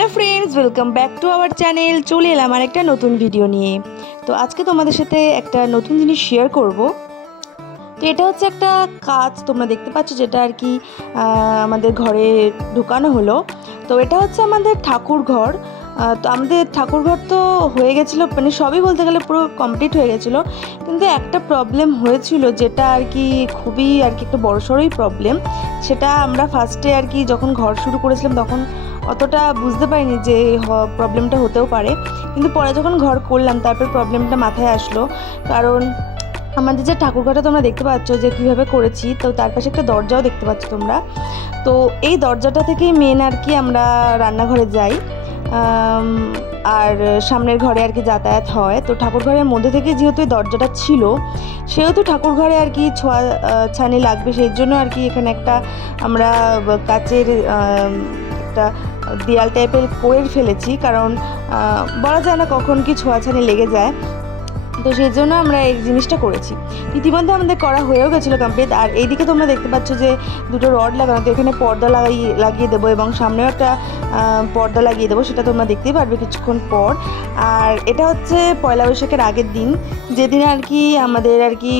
Hello friends welcome back to our channel চলে এলাম আর একটা নতুন ভিডিও নিয়ে। তো আজকে তোমাদের সাথে একটা নতুন জিনিস শেয়ার করব। তো এটা হচ্ছে একটা কাজ, তোমরা দেখতে পাচ্ছ যেটা আর কি আমাদের ঘরে ঢুকানো হলো। তো এটা হচ্ছে আমাদের ঠাকুর ঘর। তো আমাদের ঠাকুর ঘর তো হয়ে গেছিল মানে সবই বলতে গেলে পুরো কমপ্লিট হয়ে গেছিল। কিন্তু একটা প্রবলেম হয়েছিল যেটা আর কি খুবই আর কি একটা বড়সড়ই প্রবলেম সেটা আমরা ফার্স্টে আর কি যখন ঘর শুরু করেছিলাম, তখন অতটা বুঝতে পারিনি যে প্রবলেমটা হতেও পারে। কিন্তু পরে যখন ঘর করলাম, তারপর প্রবলেমটা মাথায় আসলো। কারণ আমাদের যে ঠাকুরঘরটা তোমরা দেখতে পাচ্ছ যে কীভাবে করেছি, তো তার পাশে একটা দরজাও দেখতে পাচ্ছ তোমরা। তো এই দরজাটা থেকেই মেন আর কি আমরা রান্নাঘরে যাই। আর সামনের ঘরে আর কি যাতায়াত হয়। তো ঠাকুর ঘরের মধ্যে থেকে যেহেতু দরজাটা ছিল, সেহেতু ঠাকুর ঘরে আর কি ছোঁয়া ছানি লাগবে। সেই জন্য আর কি এখানে একটা আমরা কাচের একটা দেয়াল টাইপের করে ফেলেছি কারণ বলা যায় না কখন কি ছোঁয়াছানি লেগে যায়। তো সেই জন্য আমরা এই জিনিসটা করেছি। ইতিমধ্যে আমাদের করা হয়েও গেছিল কমপ্লিট আর এইদিকে তোমরা দেখতে পাচ্ছ যে দুটো রড লাগানো, তো এখানে পর্দা লাগিয়ে লাগিয়ে দেবো এবং সামনেও একটা পর্দা লাগিয়ে দেবো, সেটা তোমরা দেখতেই পারবে কিছুক্ষণ পর। আর এটা হচ্ছে পয়লা বৈশাখের আগের দিন। যেদিন আর কি আমাদের আর কি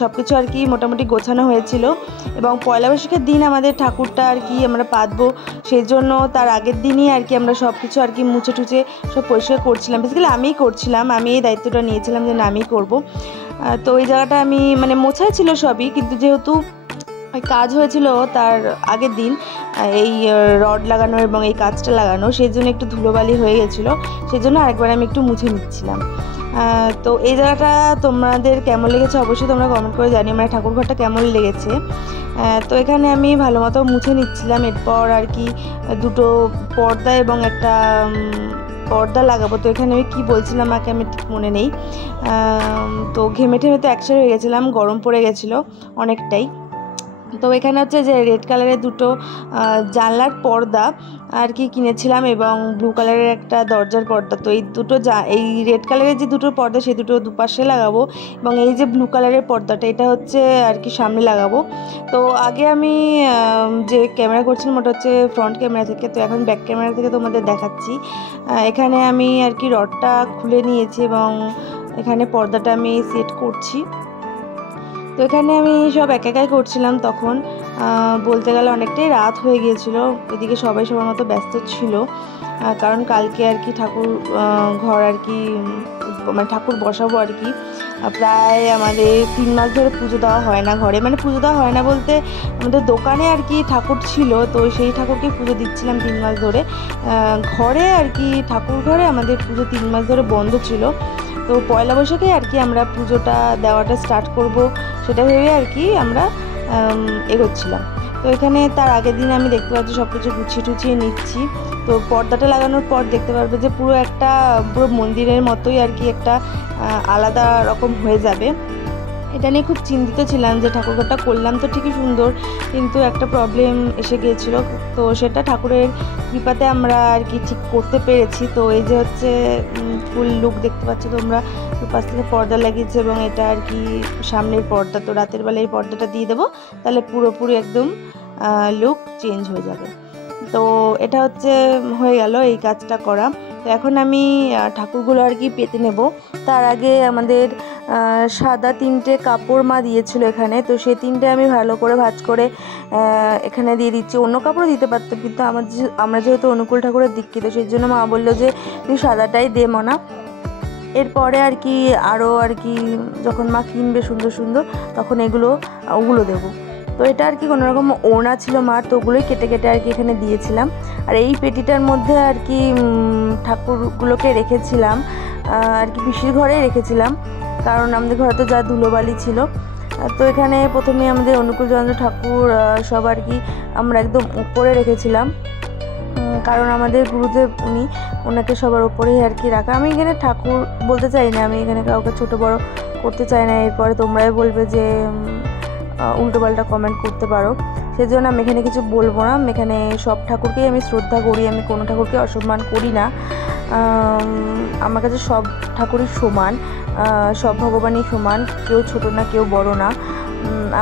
সব কিছু আর কি মোটামুটি গোছানো হয়েছিল এবং পয়লা বৈশাখের দিন আমাদের ঠাকুরটা আর কি আমরা পাতবো, সেই জন্য তার আগের দিনই আর কি আমরা সব কিছু আর কি মুছে টুছে সব পরিষ্কার করছিলাম। বেসিক্যালি আমিই করছিলাম, আমি এই দায়িত্বটা নিয়েছিলাম যে না আমিই করব। তো ওই জায়গাটা আমি মানে মোছাই ছিল সবই, কিন্তু যেহেতু কাজ হয়েছিল তার আগের দিন এই রড লাগানো এবং এই কাজটা লাগানো সেই জন্য একটু ধুলোবালি হয়ে গেছিল সেই জন্য আরেকবার আমি একটু মুছে নিচ্ছিলাম। তো এই জায়গাটা তোমাদের কেমন লেগেছে অবশ্যই তোমরা কমেন্ট করে জানিও মানে ঠাকুর ঘরটা কেমন লেগেছে। তো এখানে আমি ভালো মতো মুছে নিচ্ছিলাম, এরপর আর কি দুটো পর্দা এবং একটা পর্দা লাগাবো। তো এখানে আমি কী বলছিলাম আমাকে আমি ঠিক মনে নেই। তো ঘেমে ঠেমে তো একসাথে হয়ে গেছিলাম, গরম পড়ে গেছিল অনেকটাই। তো এখানে হচ্ছে যে রেড কালারের দুটো জানলার পর্দা আর কি কিনেছিলাম এবং ব্লু কালারের একটা দরজার পর্দা। তো এই দুটো যা এই রেড কালারের যে দুটো পর্দা সেই দুটো দুপাশে লাগাবো এবং এই যে ব্লু কালারের পর্দাটা, এটা হচ্ছে আর কি সামনে লাগাবো। তো আগে আমি যে ক্যামেরা করছিলাম, ওটা হচ্ছে ফ্রন্ট ক্যামেরা থেকে। তো এখন ব্যাক ক্যামেরা থেকে তোমাদের দেখাচ্ছি। এখানে আমি আর কি রডটা খুলে নিয়েছি এবং এখানে পর্দাটা আমি সেট করছি। তো এখানে আমি সব এক একাই করছিলাম তখন। বলতে গেলে অনেকটাই রাত হয়ে গিয়েছিল। ওইদিকে সবাই সবার মতো ব্যস্ত ছিল। কারণ কালকে আর কি ঠাকুর ঘর আর কি মানে ঠাকুর বসাবো আর কি। প্রায় আমাদের তিন মাস ধরে পুজো দেওয়া হয় না ঘরে। মানে পুজো দেওয়া হয় না বলতে আমাদের দোকানে আর কি ঠাকুর ছিল, তো সেই ঠাকুরকে পুজো দিচ্ছিলাম তিন মাস ধরে। ঘরে আর কি ঠাকুর ঘরে আমাদের পুজো তিন মাস ধরে বন্ধ ছিল। তো পয়লা বৈশাখে আর কি আমরা পুজোটা দেওয়াটা স্টার্ট করব, সেটা ভেবে আর কি আমরা এগোচ্ছিলাম। তো এখানে তার আগের দিন আমি দেখতে পাচ্ছি সব কিছু গুছিয়ে টুছিয়ে নিচ্ছি। তো পর্দাটা লাগানোর পর দেখতে পারবে যে পুরো একটা, পুরো মন্দিরের মতোই আর কি একটা আলাদা রকম হয়ে যাবে। এটা নিয়ে খুব চিন্তিত ছিলাম যে ঠাকুরঘরটা করলাম তো ঠিকই সুন্দর, কিন্তু একটা প্রবলেম এসে গিয়েছিল। তো সেটা ঠাকুরের কৃপাতে আমরা আর কি ঠিক করতে পেরেছি। তো এই যে হচ্ছে ফুল লুক দেখতে পাচ্ছ তোমরা, দুপাশ থেকে পর্দা লাগিয়েছে এবং এটা আর কি সামনের পর্দা। তো রাতের বেলা এই পর্দাটা দিয়ে দেবো, তাহলে পুরোপুরি একদম লুক চেঞ্জ হয়ে যাবে। তো এটা হচ্ছে, হয়ে গেল এই কাজটা করা। তো এখন আমি ঠাকুরগুলো আর কি পেতে নেব। তার আগে আমাদের সাদা তিনটে কাপড় মা দিয়েছিল এখানে। তো সেই তিনটে আমি ভালো করে ভাঁজ করে এখানে দিয়ে দিচ্ছি। অন্য কাপড়ও দিতে পারতাম কিন্তু আমার আমরা যেহেতু অনুকূল ঠাকুরের দীক্ষিত, সেই জন্য মা বলল যে, তুই সাদাটাই দে মনা। এরপরে আর কি আরও আর কি যখন মা কিনবে সুন্দর সুন্দর, তখন এগুলো, ওগুলো দেবো। তো এটা আর কি কোনো রকম ওড়না ছিল মার তো ওগুলোই কেটে কেটে আর কি এখানে দিয়েছিলাম। আর এই পেটিটার মধ্যে আর কি ঠাকুরগুলোকে রেখেছিলাম আর কি পিসির ঘরে রেখেছিলাম। কারণ আমাদের ঘরে তো যা ধুলোবালি ছিল তো এখানে প্রথমে আমাদের অনুকূল চন্দ্র ঠাকুর সব আর কি আমরা একদম উপরে রেখেছিলাম। কারণ আমাদের গুরুদেব উনি ওনাকে সবার উপরেই আর কি রাখা। আমি এখানে ঠাকুর বলতে চাই না, আমি এখানে কাউকে ছোট বড় করতে চাই না, এরপরে তোমরাই বলবে যে উল্টোপাল্টা কমেন্ট করতে পারো। সেজন্য আমি এখানে কিছু বলব না। আমি এখানে সব ঠাকুরকেই আমি শ্রদ্ধা করি, আমি কোনো ঠাকুরকে অসম্মান করি না। আমার কাছে সব ঠাকুরই সমান সব ভগবানই সমান, কেউ ছোট না, কেউ বড় না।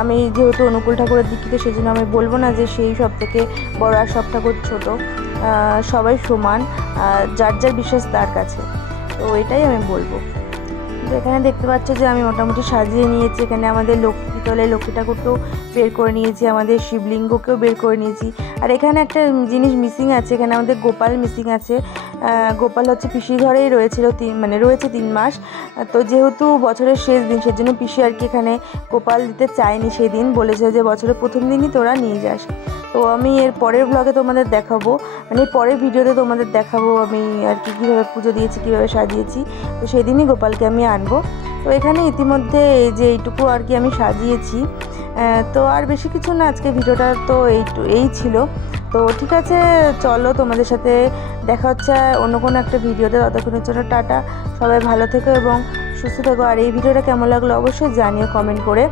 আমি যেহেতু অনুকূল ঠাকুরের দীক্ষিত সেজন্য আমি বলব না যে সেই সব থেকে বড় আর সব ঠাকুর ছোট। সবাই সমান যার যার বিশ্বাস তার কাছে। তো এটাই আমি বলব। তো এখানে দেখতে পাচ্ছ যে আমি মোটামুটি সাজিয়ে নিয়েছি। এখানে আমাদের লক্ষ্মী পিতলের লক্ষ্মী ঠাকুরকেও বের করে নিয়েছি, আমাদের শিবলিঙ্গকেও বের করে নিয়েছি। আর এখানে একটা জিনিস মিসিং আছে। এখানে আমাদের গোপাল মিসিং আছে। গোপাল হচ্ছে পিসির ঘরেই রয়েছিল তিন মানে রয়েছে তিন মাস। তো যেহেতু বছরের শেষ দিন, সেজন্য পিসি আর কি এখানে গোপাল দিতে চায়নি সেই দিন বলেছে যে বছরের প্রথম দিনই তোরা নিয়ে যাস। তো আমি এর পরের ব্লগে তোমাদের দেখাবো। মানে পরের ভিডিওতে তোমাদের দেখাবো আমি আর কি কীভাবে পুজো দিয়েছি, কীভাবে সাজিয়েছি। তো সেদিনই গোপালকে আমি আনব। তো এখানে ইতিমধ্যে এই যে এইটুকু আর কি আমি সাজিয়েছি। তো আর বেশি কিছু না, আজকে ভিডিওটা তো এইটু এই ছিল। তো ঠিক আছে, চলো তোমাদের সাথে দেখা হচ্ছে অন্য কোনো একটা ভিডিওতে, ততক্ষণের জন্য টাটা। সবাই ভালো থেকো এবং সুস্থ থেকো। আর এই ভিডিওটা কেমন লাগল অবশ্যই জানিও কমেন্ট করে।